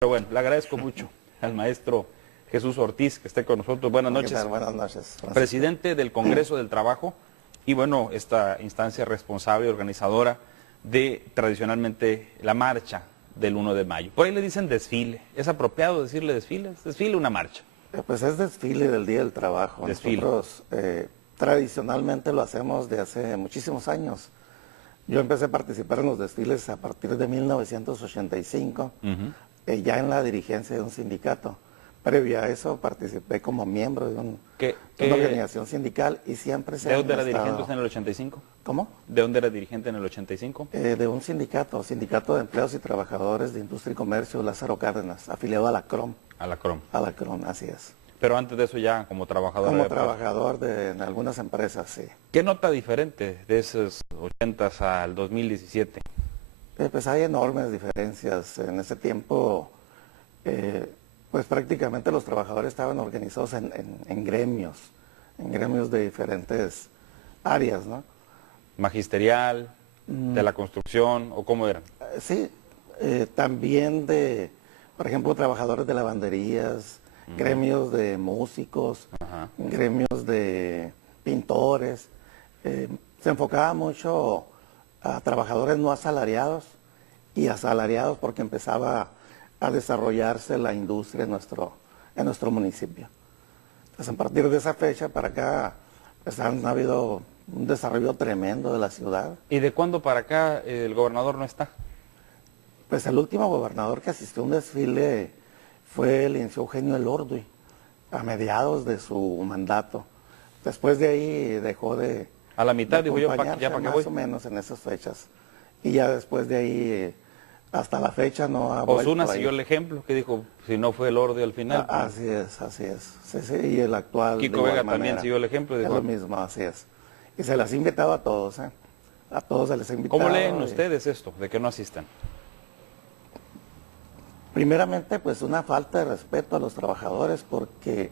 Pero bueno, le agradezco mucho al maestro Jesús Ortiz que esté con nosotros. Buenas noches. Buenas noches, Francisco. Presidente del Congreso del Trabajo y bueno, esta instancia responsable y organizadora de tradicionalmente la marcha del 1 de mayo. Por ahí le dicen desfile. ¿Es apropiado decirle desfile? ¿Es desfile o una marcha? Pues es desfile del Día del Trabajo. Desfile. Nosotros tradicionalmente lo hacemos de hace muchísimos años. Yo empecé a participar en los desfiles a partir de 1985, ya en la dirigencia de un sindicato. Previo a eso participé como miembro de una organización sindical y siempre se ¿De dónde era dirigente usted en el 85? ¿Cómo? ¿De dónde era dirigente en el 85? De un sindicato de Empleados y Trabajadores de Industria y Comercio, Lázaro Cárdenas, afiliado a la CROM. A la CROM. A la CROM, así es. Pero antes de eso ya como trabajador. Como trabajador en algunas empresas, sí. ¿Qué nota diferente de esos 80s al 2017? Pues hay enormes diferencias. En ese tiempo, pues prácticamente los trabajadores estaban organizados en gremios de diferentes áreas, ¿no? Magisterial, de la construcción, ¿o cómo eran? Sí, también de, por ejemplo, trabajadores de lavanderías, gremios de músicos, gremios de pintores. Se enfocaba mucho a trabajadores no asalariados y asalariados porque empezaba a desarrollarse la industria en nuestro municipio. Entonces, a partir de esa fecha para acá, pues ha habido un desarrollo tremendo de la ciudad. ¿Y de cuándo para acá el gobernador no está? Pues el último gobernador que asistió a un desfile fue el licenciado Eugenio Elorduy, a mediados de su mandato. Después de ahí dejó de... A la mitad, digo yo, ya para qué voy. Más o menos en esas fechas. Y ya después de ahí, hasta la fecha no ha vuelto. Osuna siguió el ejemplo, que dijo, si no fue Elorduy al final. Así es, así es. Sí, sí, y el actual... Kiko Vega también siguió el ejemplo. Dijo, es lo mismo, así es. Y se las ha invitado a todos, ¿eh? A todos se les ha invitado. ¿Cómo leen ustedes esto, de que no asistan? Primeramente, pues una falta de respeto a los trabajadores, porque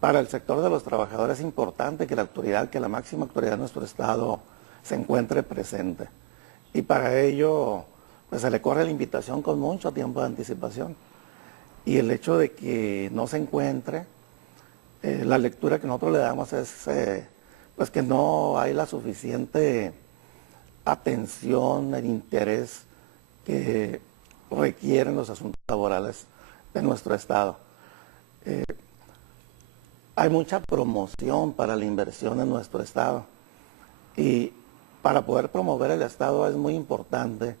para el sector de los trabajadores es importante que la máxima autoridad de nuestro Estado se encuentre presente. Y para ello, pues se le corre la invitación con mucho tiempo de anticipación. Y el hecho de que no se encuentre, la lectura que nosotros le damos es pues que no hay la suficiente atención, el interés que requieren los asuntos laborales de nuestro Estado. Hay mucha promoción para la inversión en nuestro Estado y para poder promover el Estado es muy importante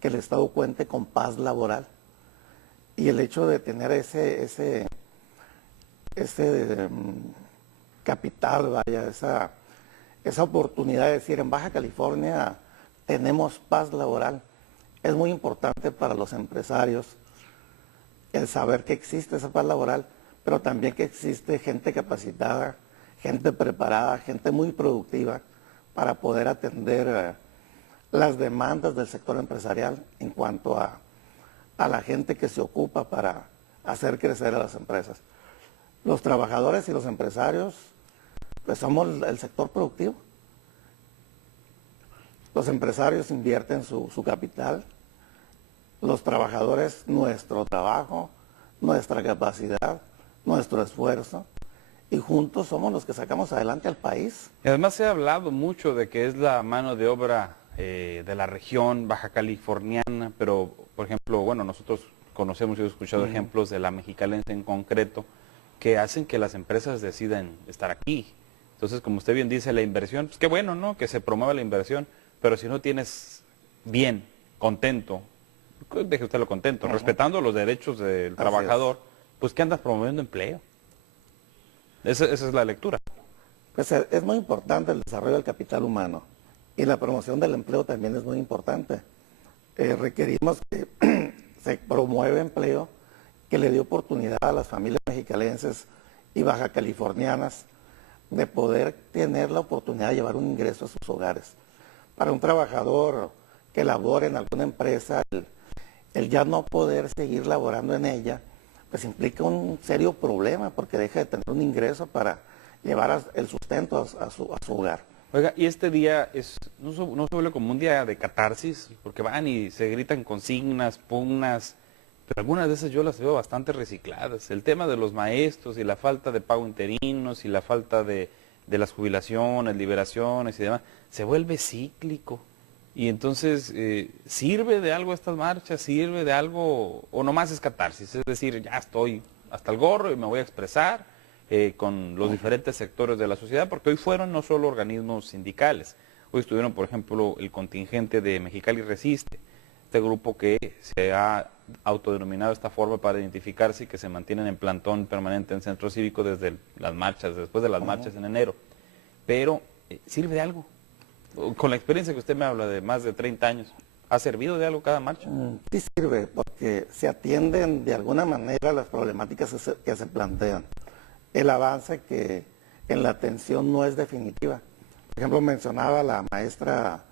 que el Estado cuente con paz laboral, y el hecho de tener ese capital, vaya, esa oportunidad de decir, en Baja California tenemos paz laboral. Es muy importante para los empresarios el saber que existe esa paz laboral, pero también que existe gente capacitada, gente preparada, gente muy productiva para poder atender las demandas del sector empresarial en cuanto a la gente que se ocupa para hacer crecer a las empresas. Los trabajadores y los empresarios, pues somos el sector productivo. Los empresarios invierten su capital, los trabajadores nuestro trabajo, nuestra capacidad, nuestro esfuerzo, y juntos somos los que sacamos adelante al país. Y además se ha hablado mucho de que es la mano de obra de la región baja californiana, pero por ejemplo, bueno, nosotros conocemos y hemos escuchado ejemplos de la mexicalense en concreto que hacen que las empresas decidan estar aquí. Entonces, como usted bien dice, la inversión, pues qué bueno, ¿no? Que se promueva la inversión, pero si no tienes bien, contento, deje usted lo contento, respetando los derechos del trabajador, pues ¿qué andas promoviendo empleo? Esa es la lectura. Pues es muy importante el desarrollo del capital humano, y la promoción del empleo también es muy importante. Requerimos que se promueva empleo que le dé oportunidad a las familias mexicalenses y baja californianas de poder tener la oportunidad de llevar un ingreso a sus hogares. Para un trabajador que labore en alguna empresa, el ya no poder seguir laborando en ella, pues implica un serio problema, porque deja de tener un ingreso para llevar el sustento a su hogar. Oiga, y este día no se vuelve como un día de catarsis, porque van y se gritan consignas, pugnas, pero algunas de esas yo las veo bastante recicladas. El tema de los maestros y la falta de pago interinos y la falta de las jubilaciones, liberaciones y demás, se vuelve cíclico. Y entonces, ¿sirve de algo estas marchas? ¿Sirve de algo? ¿O nomás es catarsis? Es decir, ya estoy hasta el gorro y me voy a expresar con los diferentes sectores de la sociedad, porque hoy fueron no solo organismos sindicales, hoy estuvieron, por ejemplo, el contingente de Mexicali Resiste, este grupo que se ha autodenominado de esta forma para identificarse y que se mantienen en plantón permanente en Centro Cívico desde las marchas, después de las marchas en enero. Pero, ¿sirve de algo? Con la experiencia que usted me habla de más de 30 años, ¿ha servido de algo cada marcha? Sí sirve, porque se atienden de alguna manera las problemáticas que se plantean. El avance que en la atención no es definitiva. Por ejemplo, mencionaba la maestra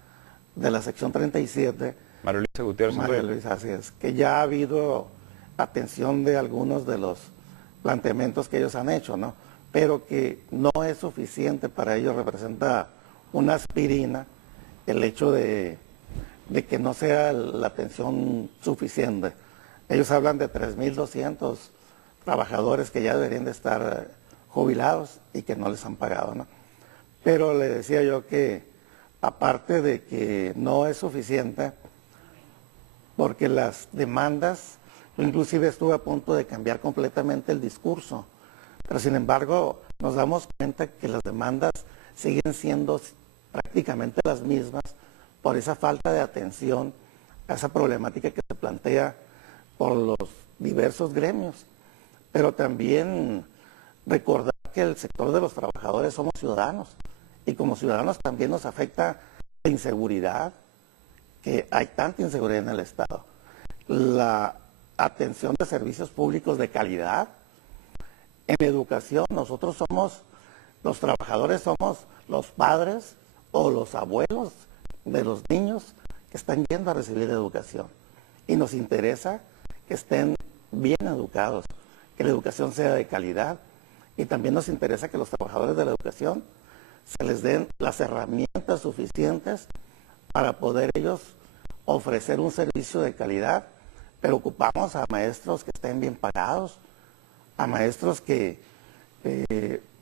de la sección 37, María Luisa Gutiérrez. María Luisa, así es, que ya ha habido atención de algunos de los planteamientos que ellos han hecho, ¿no? Pero que no es suficiente para ellos, representa una aspirina el hecho de que no sea la atención suficiente. Ellos hablan de 3.200 trabajadores que ya deberían de estar jubilados y que no les han pagado, ¿no? Pero le decía yo que aparte de que no es suficiente, porque las demandas, yo inclusive estuve a punto de cambiar completamente el discurso, pero sin embargo nos damos cuenta que las demandas siguen siendo prácticamente las mismas por esa falta de atención a esa problemática que se plantea por los diversos gremios. Pero también recordar que el sector de los trabajadores somos ciudadanos y como ciudadanos también nos afecta la inseguridad, que hay tanta inseguridad en el Estado, la atención de servicios públicos de calidad. En educación nosotros somos, los trabajadores somos los padres o los abuelos de los niños que están yendo a recibir educación. Y nos interesa que estén bien educados, que la educación sea de calidad. Y también nos interesa que los trabajadores de la educación se les den las herramientas suficientes para poder ellos ofrecer un servicio de calidad. Pero ocupamos a maestros que estén bien pagados, a maestros que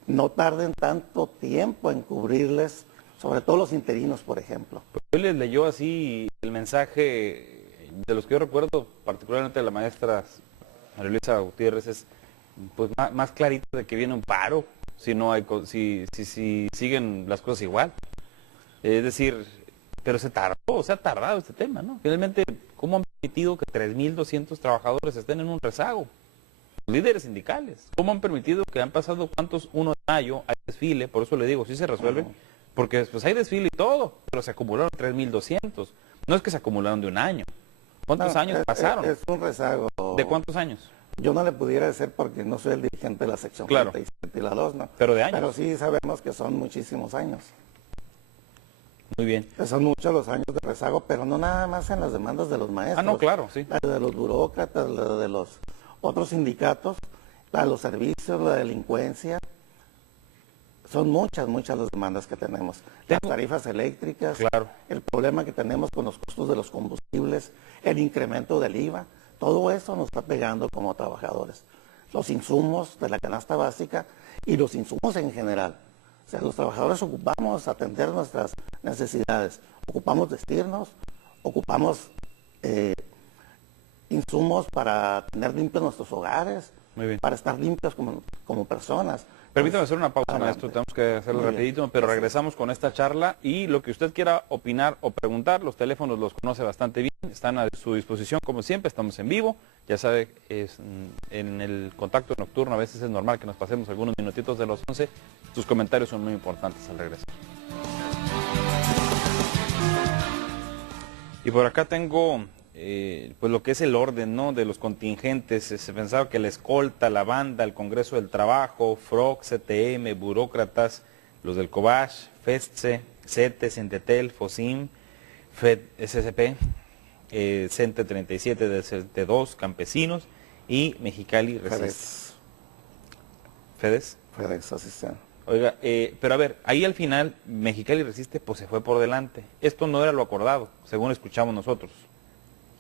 no tarden tanto tiempo en cubrirles, sobre todo los interinos, por ejemplo. Pues hoy les leyó así el mensaje de los que yo recuerdo, particularmente de la maestra María Luisa Gutiérrez, es pues más clarito de que viene un paro si no hay si siguen las cosas igual. Es decir, pero se ha tardado este tema, ¿no? Finalmente, ¿cómo han permitido que 3.200 trabajadores estén en un rezago? Los líderes sindicales, ¿cómo han permitido que han pasado cuántos 1 de mayo hay desfile? Por eso le digo, sí se resuelve, porque pues hay desfile y todo, pero se acumularon 3.200. No es que se acumularon de un año. ¿Cuántos años pasaron? Es un rezago. ¿De cuántos años? Yo no le pudiera decir porque no soy el dirigente de la sección 47 y la 2, ¿no? Pero de años. Pero sí sabemos que son muchísimos años. Muy bien. Que son muchos los años de rezago, pero no nada más en las demandas de los maestros. Ah, no, claro, sí. La de los burócratas, la de los otros sindicatos, la de los servicios, la delincuencia. Son muchas las demandas que tenemos. Las tarifas eléctricas, claro, el problema que tenemos con los costos de los combustibles, el incremento del IVA, todo eso nos está pegando como trabajadores. Los insumos de la canasta básica y los insumos en general. O sea, los trabajadores ocupamos atender nuestras necesidades, ocupamos vestirnos, ocupamos insumos para tener limpios nuestros hogares, para estar limpios como personas. Permítame hacer una pausa, maestro, tenemos que hacerlo rapidito, pero regresamos con esta charla y lo que usted quiera opinar o preguntar, los teléfonos los conoce bastante bien, están a su disposición como siempre, estamos en vivo, ya sabe, en el contacto nocturno a veces es normal que nos pasemos algunos minutitos de los 11, sus comentarios son muy importantes al regresar. Y por acá tengo pues lo que es el orden, ¿no?, de los contingentes. Se pensaba que la escolta, la banda, el Congreso del Trabajo, FROC, CTM, burócratas, los del COBASH, FESTSE, CETE, CENTETEL, FOSIM, FED, SSP, CENTE 37 de CT2, Campesinos y Mexicali Resiste. ¿FEDES? FEDES, así sea. Oiga, pero a ver, ahí al final Mexicali Resiste pues se fue por delante. Esto no era lo acordado, según escuchamos nosotros.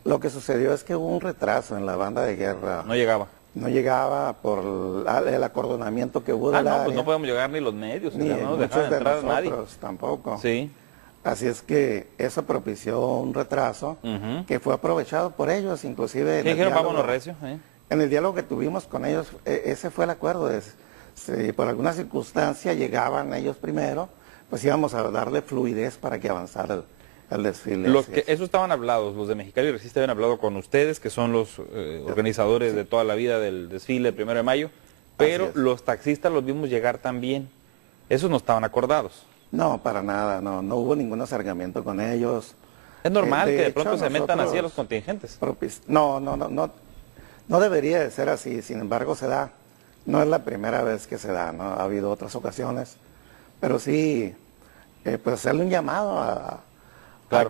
Lo que sucedió es que hubo un retraso en la banda de guerra. No llegaba. No llegaba por el acordonamiento que hubo del no, área. pues no podemos llegar ni los medios, Ni no nos muchos dejaban de entrar a nadie. nosotros tampoco. Sí. Así es que eso propició un retraso que fue aprovechado por ellos, inclusive en ¿Qué el dijeron? diálogo, Vámonos recio. en el diálogo que tuvimos con ellos, ese fue el acuerdo. Si por alguna circunstancia llegaban ellos primero, pues íbamos a darle fluidez para que avanzara el desfile. Eso estaban hablados, los de Mexicali Resiste habían hablado con ustedes, que son los organizadores de toda la vida del desfile del 1 de mayo, pero los taxistas los vimos llegar también. Esos no estaban acordados. No, para nada, no hubo ningún acercamiento con ellos. Es normal que de hecho, pronto se metan así a los contingentes. No debería de ser así, sin embargo se da. No es la primera vez que se da, ¿no? Ha habido otras ocasiones, pero sí, pues hacerle un llamado a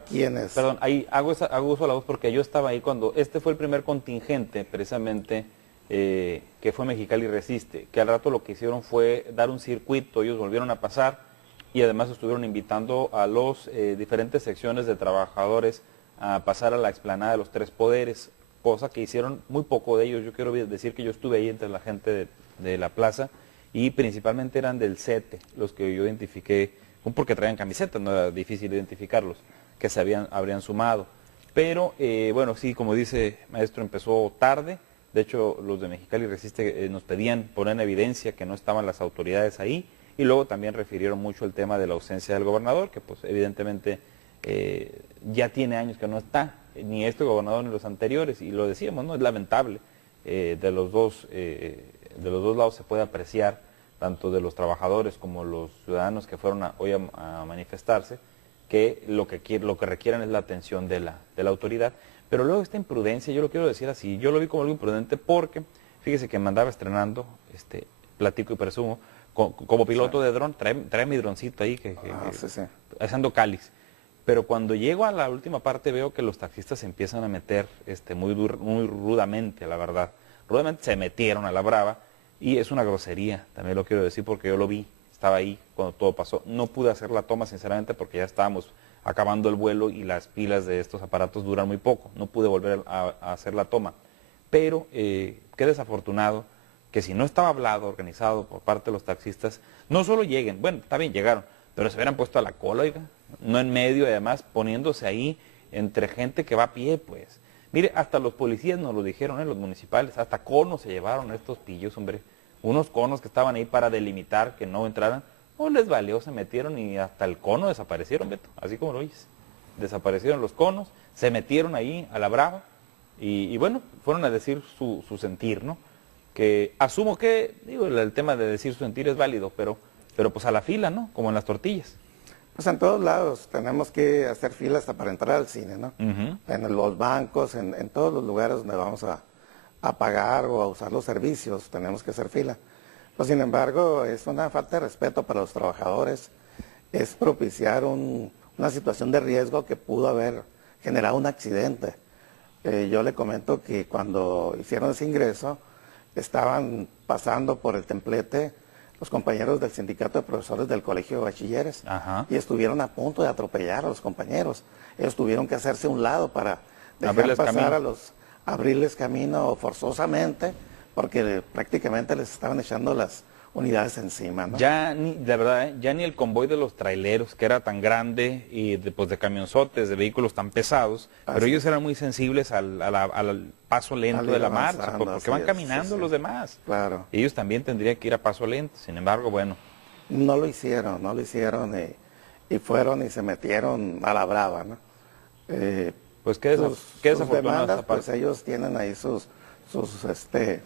quienes... Perdón, ahí hago uso de la voz porque yo estaba ahí cuando este fue el primer contingente, precisamente, que fue Mexicali Resiste, que al rato lo que hicieron fue dar un circuito, ellos volvieron a pasar y además estuvieron invitando a los diferentes secciones de trabajadores a pasar a la explanada de los Tres Poderes, cosa que hicieron muy poco de ellos. Yo quiero decir que yo estuve ahí entre la gente de la plaza y principalmente eran del CETE, los que yo identifiqué, porque traían camisetas, no era difícil identificarlos, que habrían sumado. Pero bueno, sí, como dice maestro, empezó tarde. De hecho, los de Mexicali Resiste nos pedían poner en evidencia que no estaban las autoridades ahí. Y luego también refirieron mucho el tema de la ausencia del gobernador, que pues evidentemente ya tiene años que no está, ni este gobernador ni los anteriores, y lo decíamos, ¿no? Es lamentable, de los dos lados se puede apreciar, tanto de los trabajadores como los ciudadanos que fueron hoy a manifestarse, que lo que requieren es la atención de la autoridad. Pero luego esta imprudencia, yo lo quiero decir así, yo lo vi como algo imprudente porque, fíjese que me andaba estrenando, platico y presumo, como piloto de dron, trae mi droncito ahí, haciendo cáliz. Pero cuando llego a la última parte veo que los taxistas se empiezan a meter muy rudamente, la verdad. Rudamente se metieron a la brava y es una grosería, también lo quiero decir porque yo lo vi, estaba ahí cuando todo pasó. No pude hacer la toma sinceramente porque ya estábamos acabando el vuelo y las pilas de estos aparatos duran muy poco. No pude volver a hacer la toma. Pero qué desafortunado que si no estaba hablado, organizado por parte de los taxistas, no solo lleguen, bueno, está bien, llegaron, pero se hubieran puesto a la cola, oiga, no en medio, y además poniéndose ahí entre gente que va a pie, pues. Mire, hasta los policías nos lo dijeron, los municipales, hasta conos se llevaron estos pillos, hombre, unos conos que estaban ahí para delimitar que no entraran, no les valió, se metieron y hasta el cono desaparecieron, Beto, así como lo oyes. Desaparecieron los conos, se metieron ahí a la brava, y bueno, fueron a decir su sentir, ¿no? Que asumo que, digo, el tema de decir su sentir es válido, pero pues a la fila, ¿no? Como en las tortillas. Pues en todos lados tenemos que hacer fila hasta para entrar al cine, ¿no? En los bancos, en todos los lugares donde vamos a pagar o a usar los servicios, tenemos que hacer fila. Pues sin embargo, es una falta de respeto para los trabajadores, es propiciar una situación de riesgo que pudo haber generado un accidente. Yo le comento que cuando hicieron ese ingreso, estaban pasando por el templete los compañeros del sindicato de profesores del colegio de bachilleres y estuvieron a punto de atropellar a los compañeros. Ellos tuvieron que hacerse a un lado para dejar pasar abrirles camino forzosamente, porque prácticamente les estaban echando las unidades encima, ¿no? De verdad, ya ni el convoy de los traileros, que era tan grande, y de camionzotes, de vehículos tan pesados, pero ellos eran muy sensibles al paso lento de la marcha, porque van caminando los demás. Claro. Ellos también tendrían que ir a paso lento, sin embargo, bueno. No lo hicieron y fueron y se metieron a la brava, ¿no? Pues qué desafortunado esta parte. Pues ellos tienen ahí sus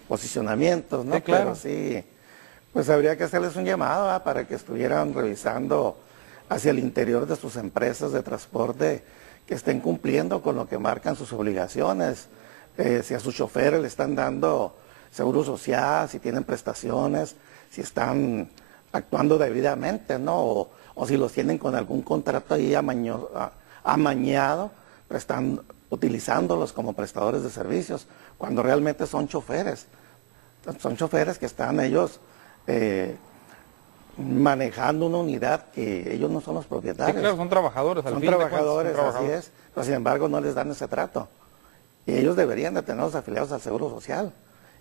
posicionamientos, ¿no? Sí, claro. Pero sí, pues habría que hacerles un llamado para que estuvieran revisando hacia el interior de sus empresas de transporte, que estén cumpliendo con lo que marcan sus obligaciones. Si a sus choferes le están dando seguro social, si tienen prestaciones, si están actuando debidamente, ¿no? O si los tienen con algún contrato ahí amañado, pero están utilizándolos como prestadores de servicios, cuando realmente son choferes. Son choferes que están ellos manejando una unidad que ellos no son los propietarios. Sí, claro, son trabajadores. Son trabajadores, así es, pero sin embargo no les dan ese trato. y ellos deberían de tenerlos afiliados al Seguro Social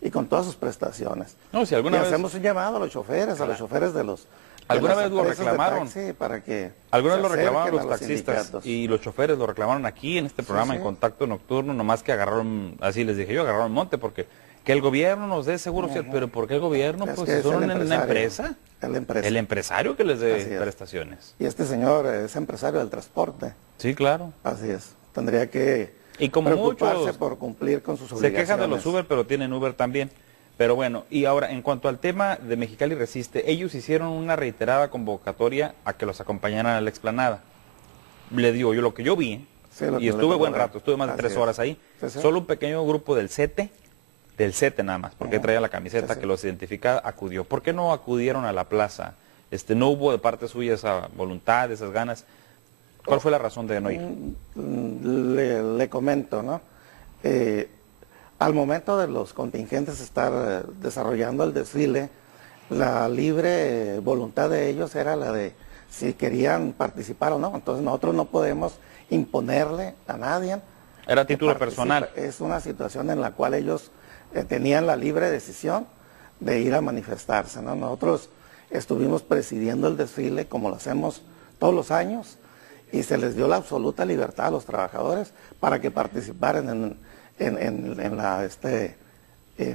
y con todas sus prestaciones. No, si alguna y vez... hacemos un llamado a los choferes, a los choferes de los... ¿Alguna vez lo reclamaron? Para que Alguna vez lo se reclamaron acerquen los a taxistas sindicatos. y los choferes lo reclamaron aquí en este programa, sí. en Contacto Nocturno, nomás que agarraron, así les dije yo, agarraron monte, porque que el gobierno nos dé seguro social, pero ¿por qué el gobierno? Es Pues que si es son el una empresario, empresa, el empresario. el empresario que les dé Así es. prestaciones. Y este señor es empresario del transporte. Sí, claro. Así es. Tendría que Y como preocuparse muchos por cumplir con sus se obligaciones. quejan de los Uber, pero tienen Uber también. Pero bueno, y ahora, en cuanto al tema de Mexicali Resiste, ellos hicieron una reiterada convocatoria a que los acompañaran a la explanada. Le digo yo lo que yo vi, Sí, lo que y le estuve tocó buen ver. rato, estuve más de Así 3 es. horas ahí. Sí, sí. Solo un pequeño grupo del CETE nada más, porque traía la camiseta Sí, sí. que los identificaba, acudió. ¿Por qué no acudieron a la plaza? No hubo de parte suya esa voluntad, esas ganas. ¿Cuál fue la razón de no ir? Le comento, ¿no? Al momento de los contingentes estar desarrollando el desfile, la libre voluntad de ellos era la de si querían participar o no. Entonces nosotros no podemos imponerle a nadie. Era que título participe. personal. Es una situación en la cual ellos tenían la libre decisión de ir a manifestarse, ¿no? Nosotros estuvimos presidiendo el desfile como lo hacemos todos los años y se les dio la absoluta libertad a los trabajadores para que participaran en la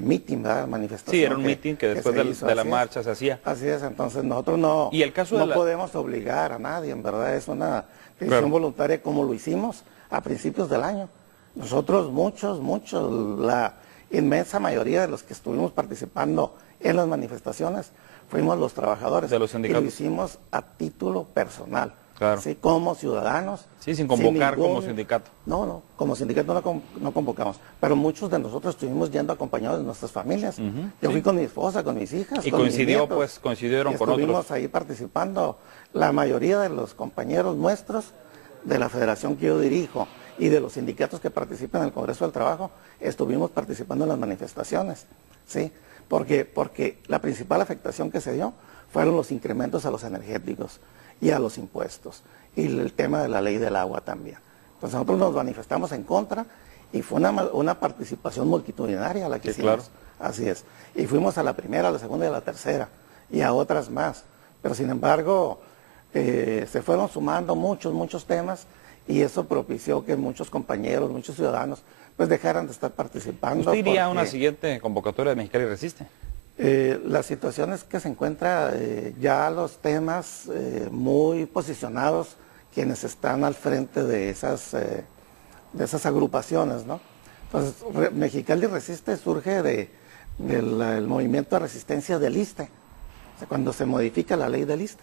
meeting, ¿verdad? Manifestación. Sí, era un meeting que después se hizo, de la así marcha se hacía. Así es, entonces nosotros no, Y el caso de no podemos obligar a nadie, en verdad, es una decisión Claro. voluntaria como lo hicimos a principios del año. Nosotros muchos, la inmensa mayoría de los que estuvimos participando en las manifestaciones fuimos los trabajadores. De los y sindicatos. lo hicimos a título personal. Claro. ¿Sí? Como ciudadanos. Sí, sin convocar como sindicato. No, como sindicato no convocamos. Pero muchos de nosotros estuvimos yendo acompañados de nuestras familias. Yo fui con mi esposa, con mis hijas. Y con mis coincidió, nietos. pues, coincidieron Y con otros. estuvimos ahí participando. La mayoría de los compañeros nuestros de la federación que yo dirijo y de los sindicatos que participan en el Congreso del Trabajo, estuvimos participando en las manifestaciones, ¿sí? Porque la principal afectación que se dio fueron los incrementos a los energéticos y a los impuestos, y el tema de la ley del agua también. Entonces nosotros nos manifestamos en contra, y fue una participación multitudinaria la que Sí, hicimos. claro. Así es. Y fuimos a la primera, a la segunda y a la tercera, y a otras más. Pero sin embargo, se fueron sumando muchos temas, y eso propició que muchos compañeros, muchos ciudadanos, pues dejaran de estar participando. ¿Usted iría a una porque, siguiente convocatoria de Mexicali Resiste? la situación es que se encuentra ya los temas muy posicionados, quienes están al frente de esas agrupaciones, ¿no? Entonces, Mexicali Resiste surge del movimiento de resistencia del ISSSTE, o sea, cuando se modifica la ley del ISSSTE.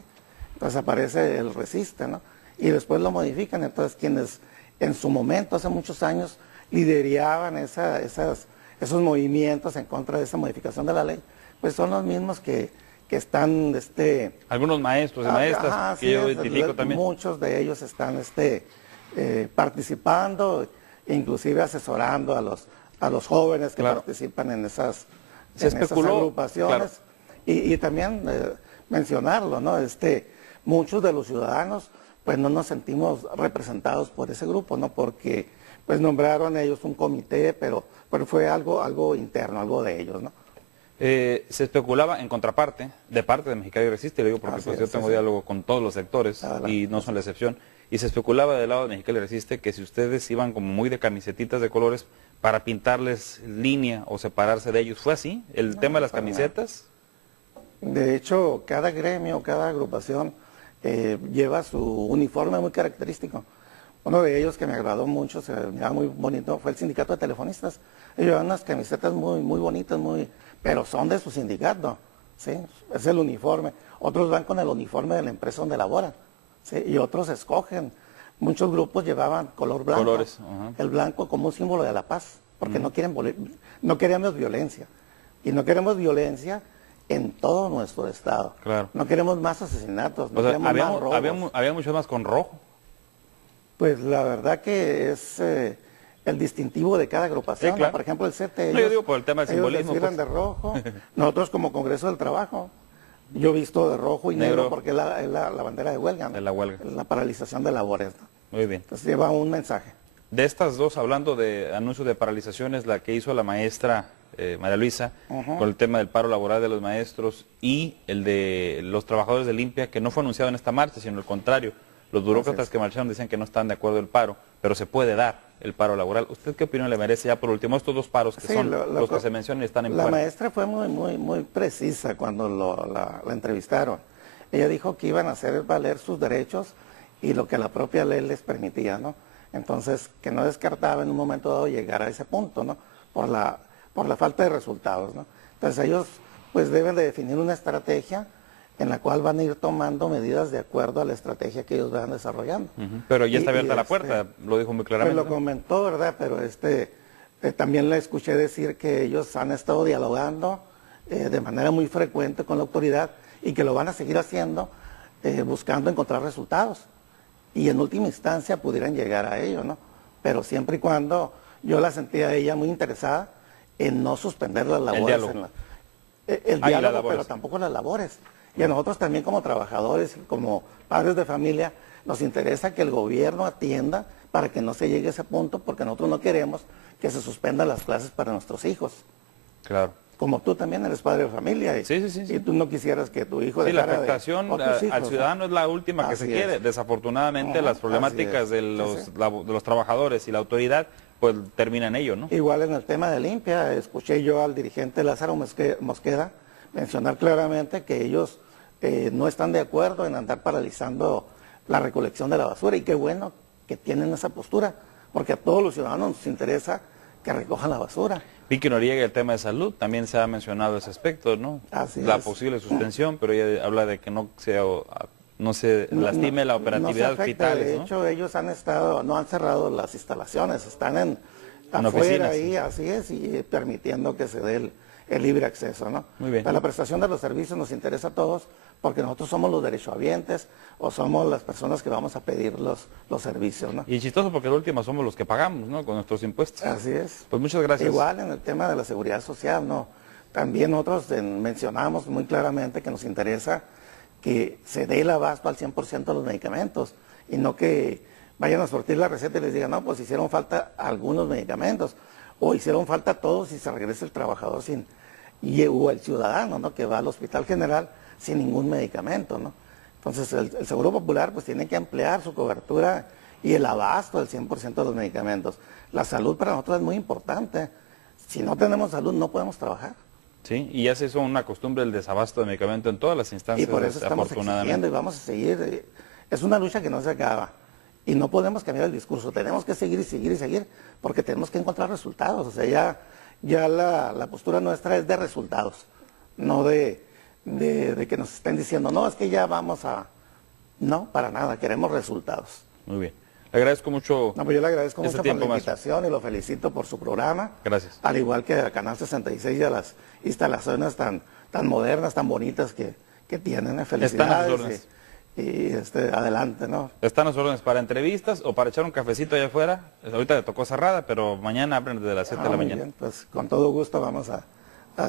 Entonces aparece el Resiste, ¿no? Y después lo modifican, entonces quienes en su momento, hace muchos años, lideraban esos movimientos en contra de esa modificación de la ley, pues son los mismos que están... Algunos maestros y maestras que yo identifico también. Muchos de ellos están participando, inclusive asesorando a los jóvenes que Claro. participan en esas claro. agrupaciones. Y también mencionarlo, ¿no? Muchos de los ciudadanos pues no nos sentimos representados por ese grupo, ¿no? Porque pues nombraron ellos un comité, pero fue algo interno, algo de ellos, ¿no? Se especulaba en contraparte, de parte de Mexicali Resiste, le digo porque Así pues, es, yo tengo sí. diálogo con todos los sectores Adelante. y no son la excepción, y se especulaba del lado de Mexicali Resiste que si ustedes iban como muy de camisetitas de colores para pintarles línea o separarse de ellos, ¿fue así? ¿El tema de las para nada. camisetas? De hecho, cada gremio, cada agrupación lleva su uniforme muy característico. Uno de ellos que me agradó mucho, se miraba muy bonito, fue el sindicato de telefonistas. Ellos llevan unas camisetas muy bonitas, pero son de su sindicato, ¿sí? Es el uniforme. Otros van con el uniforme de la empresa donde laboran, ¿sí? Y otros escogen. Muchos grupos llevaban color blanco, Colores, ajá. el blanco como un símbolo de la paz, porque no queremos violencia. Y no queremos violencia en todo nuestro estado. Claro. No queremos más asesinatos, no O sea, queremos más robos. había muchos más con rojo. Pues la verdad que es el distintivo de cada agrupación. Sí, claro. Por ejemplo, el CETE, No, yo digo por el tema del ellos simbolismo, desfilan pues. de rojo. Nosotros como Congreso del Trabajo, yo visto de rojo y negro, Negro. porque es la bandera de huelga, ¿no? De la huelga. Es la paralización de labores, ¿no? Muy bien. Entonces lleva un mensaje. De estas dos, hablando de anuncios de paralizaciones, la que hizo la maestra María Luisa, con el tema del paro laboral de los maestros y el de los trabajadores de limpia, que no fue anunciado en esta marcha, sino al contrario, los burócratas que marcharon decían que no están de acuerdo el paro, pero se puede dar el paro laboral. ¿Usted qué opinión le merece ya por último estos dos paros que son los que se mencionan y están en La puerta? maestra fue muy precisa cuando la entrevistaron. Ella dijo que iban a hacer valer sus derechos y lo que la propia ley les permitía, ¿no? Entonces, que no descartaba en un momento dado llegar a ese punto, ¿no? Por la falta de resultados, ¿no? Entonces ellos pues deben de definir una estrategia en la cual van a ir tomando medidas de acuerdo a la estrategia que ellos van desarrollando. Pero ya está abierta la puerta, lo dijo muy claramente. Pues lo comentó, ¿verdad? Pero también le escuché decir que ellos han estado dialogando de manera muy frecuente con la autoridad y que lo van a seguir haciendo buscando encontrar resultados. Y en última instancia pudieran llegar a ello, ¿no? Pero siempre y cuando yo la sentía a ella muy interesada en no suspender las labores. El diálogo, pero tampoco las labores. Y a nosotros también como trabajadores, como padres de familia, nos interesa que el gobierno atienda para que no se llegue a ese punto, porque nosotros no queremos que se suspendan las clases para nuestros hijos. Claro. Como tú también eres padre de familia y tú no quisieras que tu hijo la afectación al ciudadano es la última que se quiere. Desafortunadamente las problemáticas de los trabajadores y la autoridad pues terminan en ello, ¿no? Igual en el tema de limpia, escuché yo al dirigente Lázaro Mosqueda mencionar claramente que ellos no están de acuerdo en andar paralizando la recolección de la basura, y qué bueno que tienen esa postura, porque a todos los ciudadanos nos interesa que recojan la basura. Vicky Noriega, el tema de salud, también se ha mencionado ese aspecto, ¿no? La posible suspensión, pero ella habla de que no se lastime la operatividad de hospitales, de hecho, ellos no han cerrado las instalaciones, están afuera ahí, así es, y permitiendo que se dé el libre acceso, ¿no? Muy bien. Para la prestación de los servicios nos interesa a todos, porque nosotros somos los derechohabientes o somos las personas que vamos a pedir los servicios, ¿no? Y chistoso porque al último somos los que pagamos, ¿no? Con nuestros impuestos. Así es. Pues muchas gracias. Igual en el tema de la seguridad social, ¿no? También nosotros mencionamos muy claramente que nos interesa que se dé el abasto al 100% de los medicamentos y no que vayan a surtir la receta y les digan, no, pues hicieron falta algunos medicamentos o hicieron falta todos y se regresa el trabajador o el ciudadano, ¿no? Que va al hospital general sin ningún medicamento, ¿no? Entonces el Seguro Popular pues tiene que ampliar su cobertura y el abasto del 100% de los medicamentos. La salud para nosotros es muy importante. Si no tenemos salud no podemos trabajar. Sí, y ya se hizo una costumbre el desabasto de medicamento en todas las instancias. Y por eso estamos exigiendo y vamos a seguir. Es una lucha que no se acaba. Y no podemos cambiar el discurso. Tenemos que seguir y seguir y seguir porque tenemos que encontrar resultados. O sea, ya la postura nuestra es de resultados, no de que nos estén diciendo, no, es que ya vamos a... No, para nada, queremos resultados. Muy bien. Le agradezco mucho. No, pues yo le agradezco mucho por la invitación y lo felicito por su programa. Gracias. Al igual que a Canal 66 y a las instalaciones tan modernas, tan bonitas que tienen. Felicidades. Y adelante, ¿no? Están las órdenes para entrevistas o para echar un cafecito allá afuera. Ahorita le tocó cerrada, pero mañana abren desde las 7 de la mañana. Bien, pues con todo gusto vamos a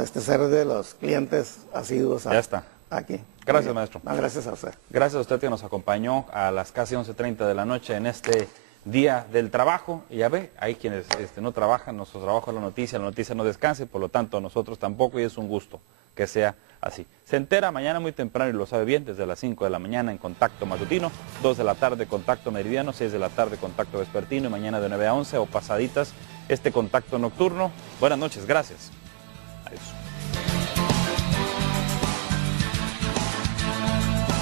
ser de los clientes asiduos. Ya está. Aquí. Gracias, maestro. No, gracias a usted. Gracias a usted que nos acompañó a las casi 11:30 de la noche en este Día del Trabajo. Y ya ve, hay quienes no trabajan, nuestro trabajo es la noticia no descansa, y por lo tanto nosotros tampoco, y es un gusto que sea así. Se entera mañana muy temprano y lo sabe bien, desde las 5 de la mañana en Contacto Matutino, 2 de la tarde Contacto Meridiano, 6 de la tarde Contacto Vespertino y mañana de 9 a 11 o pasaditas este Contacto Nocturno. Buenas noches, gracias.